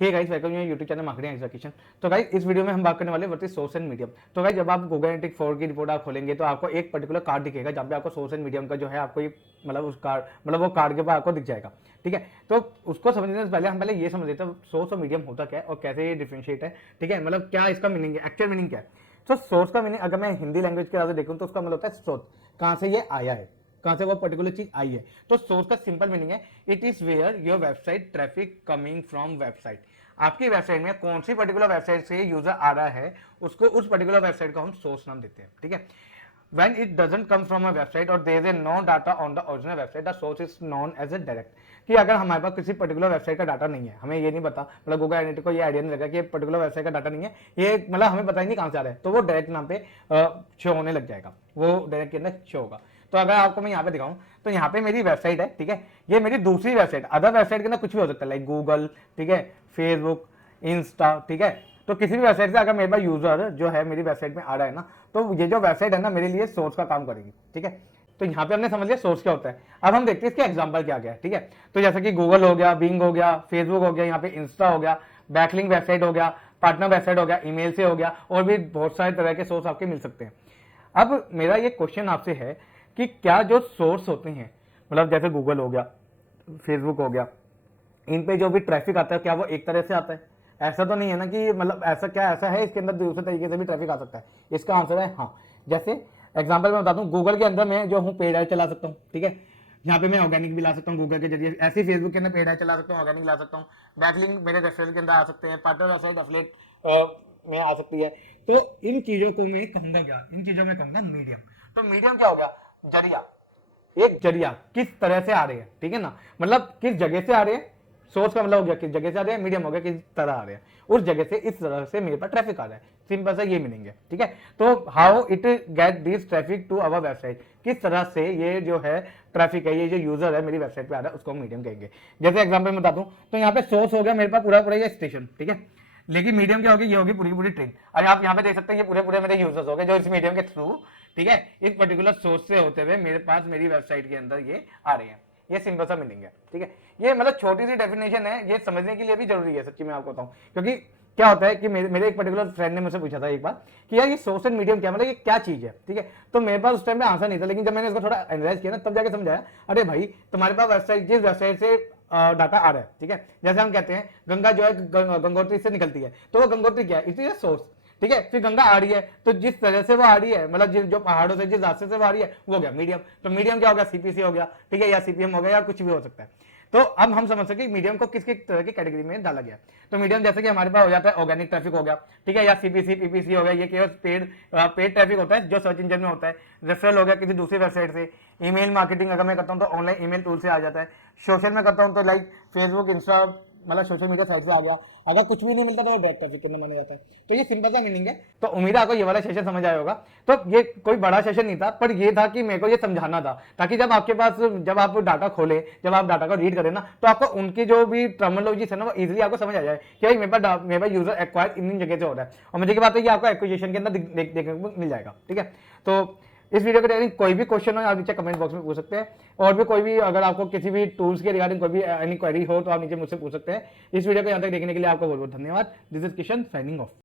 Hey guys, welcome to YouTube channel marketing execution. तो guys इस video में हम बात करने वाले what is source and medium. तो गाइस जब आप गूगल एनालिटिक्स 4 की रिपोर्ट आप खोलेंगे तो आपको एक पर्टिकुलर कार्ड दिखेगा जहाँ पे आपको सोर्स एंड मीडियम का जो है आपको मतलब उस कार्ड मतलब वो कार्ड के ऊपर आपको दिख जाएगा। ठीक है, तो उसको समझने से पहले हम पहले ये समझ लेते हैं सोर्स और मीडियम होता क्या है और कैसे ये डिफरेंशिएट है। ठीक है, मतलब क्या इसका मीनिंग है, एक्चुअल मीनिंग क्या है। तो सोर्स का मीनिंग अगर मैं हिंदी लैंग्वेज के हिसाब से देखूँ तो उसका मतलब होता है स्रोत, कहाँ से ये आया है, कहां से वो पर्टिकुलर चीज आई है। तो सोर्स का सिंपल मीनिंग है it is where your website traffic coming from website. आपकी वेबसाइट में कौन सी पर्टिकुलर वेबसाइट से यूजर आ रहा है उसको उस पर्टिकुलर वेबसाइट को हम सोर्स नाम देते हैं। ठीक है, when it doesn't come from a website or there is no data on the original website, the source is known as a direct। कि अगर हमारे पास किसी पर्टिकुलर वेबसाइट का डाटा नहीं है, हमें ये नहीं पता, मतलब गूगल एनालिटिक्स को ये आइडिया नहीं लगा कि पर्टिकुलर वेबसाइट का डाटा नहीं है, ये मतलब हमें पता ही नहीं कहां से आ रहा है, तो वो डायरेक्ट नाम पे शो होने लग जाएगा, वो डायरेक्ट के अंदर शो होगा। तो अगर आपको मैं यहाँ पे दिखाऊं तो यहाँ पे मेरी वेबसाइट है। ठीक है, ये मेरी दूसरी वेबसाइट, अदर वेबसाइट के अंदर कुछ भी हो सकता है, लाइक गूगल, ठीक है, फेसबुक, इंस्टा। ठीक है, तो किसी भी वेबसाइट से अगर मेरे पास यूजर जो है मेरी वेबसाइट में आ रहा है ना, तो ये जो वेबसाइट है ना मेरे लिए सोर्स का काम करेगी। ठीक है, तो यहाँ पे हमने समझ लिया सोर्स क्या होता है। अब हम देखते हैं इसके एग्जांपल क्या क्या है। ठीक है, तो जैसे कि गूगल हो गया, बिंग हो गया, फेसबुक हो गया, यहाँ पे इंस्टा हो गया, बैकलिंक वेबसाइट हो गया, पार्टनर वेबसाइट हो गया, ईमेल से हो गया, और भी बहुत सारे तरह के सोर्स आपके मिल सकते हैं। अब मेरा ये क्वेश्चन आपसे है कि क्या जो सोर्स होते हैं, मतलब जैसे गूगल हो गया, फेसबुक हो गया, इन पे जो भी ट्रैफिक आता है क्या वो एक तरह से आता है? ऐसा तो नहीं है ना कि मतलब ऐसा क्या ऐसा है इसके अंदर दूसरे तरीके से भी ट्रैफिक आ सकता है? इसका आंसर है हाँ। जैसे एग्जांपल मैं बताता हूँ, गूगल के अंदर मैं जो हूँ पेड ऐड चला सकता हूँ। ठीक है, यहाँ पे मैं ऑर्गेनिक भी ला सकता हूँ गूगल के जरिए, ऐसे ही फेसबुक के अंदर पेड ऐड चला सकता हूँ, ऑर्गेनिक ला सकता हूँ, बैकलिंक मेरे रेफरल के अंदर आ सकते हैं, पार्टनर वेबसाइट एफिलिएट में आ सकती है। तो इन चीजों को मैं कहूंगा क्या, इन चीजों में कहूंगा मीडियम। तो मीडियम क्या हो गया, जरिया, एक जरिया किस तरह से आ रहे हैं। ठीक है ना, मतलब किस जगह से आ रहे हैं, सोर्स का मतलब हो गया किस जगह से आ रहे हैं, मीडियम हो गया किस तरह आ रहे हैं, उस जगह से इस तरह से मेरे पास ट्रैफिक आ रहा है। सिंपल सा ये मीनिंग है। ठीक है, तो how it get this traffic to our website, किस तरह से ये जो है ट्रैफिक है, ये जो यूजर है मेरी वेबसाइट पे आ रहा है उसको हम मीडियम कहेंगे। जैसे एग्जांपल में बता दूं तो यहाँ पे सोर्स हो गया मेरे पास पूरा पूरा ये स्टेशन। ठीक है, लेकिन मीडियम क्या होगी, ये होगी पूरी पूरी ट्रेन। और आप यहाँ पे देख सकते हैं ये पूरे पूरे मेरे यूजर्स हो गए जो इस मीडियम के थ्रू, ठीक है, इस पर्टिकुलर सोर्स से होते हुए मेरे पास मेरी वेबसाइट के अंदर ये आ रहे हैं। ये सिंपल सा मीनिंग है। ठीक है, ये मतलब छोटी सी डेफिनेशन है, ये समझने के लिए भी जरूरी है सच्ची मैं आपको बताऊं, क्योंकि क्या होता है कि मेरे एक पर्टिकुलर फ्रेंड ने मुझसे पूछा था एक बार कि यार ये सोशल मीडियम क्या, मतलब ये क्या चीज है। ठीक है, तो मेरे पास उस टाइम पे आंसर नहीं था, लेकिन जब मैंने इसको थोड़ा एनालाइज किया ना तब जाके समझाया, अरे भाई तुम्हारे पास वेबसाइट, जिस वेबसाइट से डाटा आ रहा है, ठीक है, जैसे हम कहते हैं गंगा जो है गंगोत्री से निकलती है, तो वो गंगोत्री क्या है, इट इज सोर्स। ठीक है, फिर गंगा आ रही है तो जिस तरह से वो आ रही है, मतलब जो पहाड़ों से जिस रास्ते से वो आ रही है वो गया मीडियम। तो मीडियम क्या हो गया, सीपीसी हो गया, ठीक है, या सीपीएम हो गया, या कुछ भी हो सकता है। तो अब हम समझ सके मीडियम को किस किस तरह की कैटेगरी में डाला गया। तो मीडियम जैसे कि हमारे पास हो जाता है ऑर्गेनिक ट्रैफिक हो गया, ठीक है, या सीपीसी पीपीसी हो गया, ये केवल पेड ट्रैफिक होता है जो सर्च इंजन में होता है। रेफरल हो गया किसी दूसरी वेबसाइट से। ईमेल मार्केटिंग अगर मैं करता हूं तो ऑनलाइन ईमेल टूल से आ जाता है। सोशल में करता हूं तो लाइक फेसबुक, इंस्टा, मतलब सोशल मीडिया साइट से आ गया। अगर कुछ भी नहीं मिलता तो वो डायरेक्ट ट्रैफिक के अंदर माना जाता है। तो ये सिंपल सा मीनिंग है। तो उम्मीद है आपको ये वाला सेशन समझ आया होगा। तो ये कोई बड़ा सेशन नहीं था, पर ये था कि मेरे को ये समझाना था ताकि जब आपके पास, जब आप डाटा खोले, जब आप डाटा को रीड करें ना, तो आपको उनकी जो भी टर्मिनोलॉजी है ना वो इजीली आपको समझ आ जाए कि भाई मेरे पास यूजर एक्वायर इन जगह से हो रहा है। और मुझे की बात है कि आपको एक्विजिशन के अंदर देखने को मिल जाएगा। ठीक है, तो इस वीडियो के रिगार्डिंग कोई भी क्वेश्चन हो आप नीचे कमेंट बॉक्स में पूछ सकते हैं, और भी कोई भी अगर आपको किसी भी टूल्स के रिगार्डिंग कोई भी एनी क्वेरी हो तो आप नीचे मुझसे पूछ सकते हैं। इस वीडियो को यहाँ तक देखने के लिए आपको बहुत बहुत धन्यवाद। This is Kishan signing off.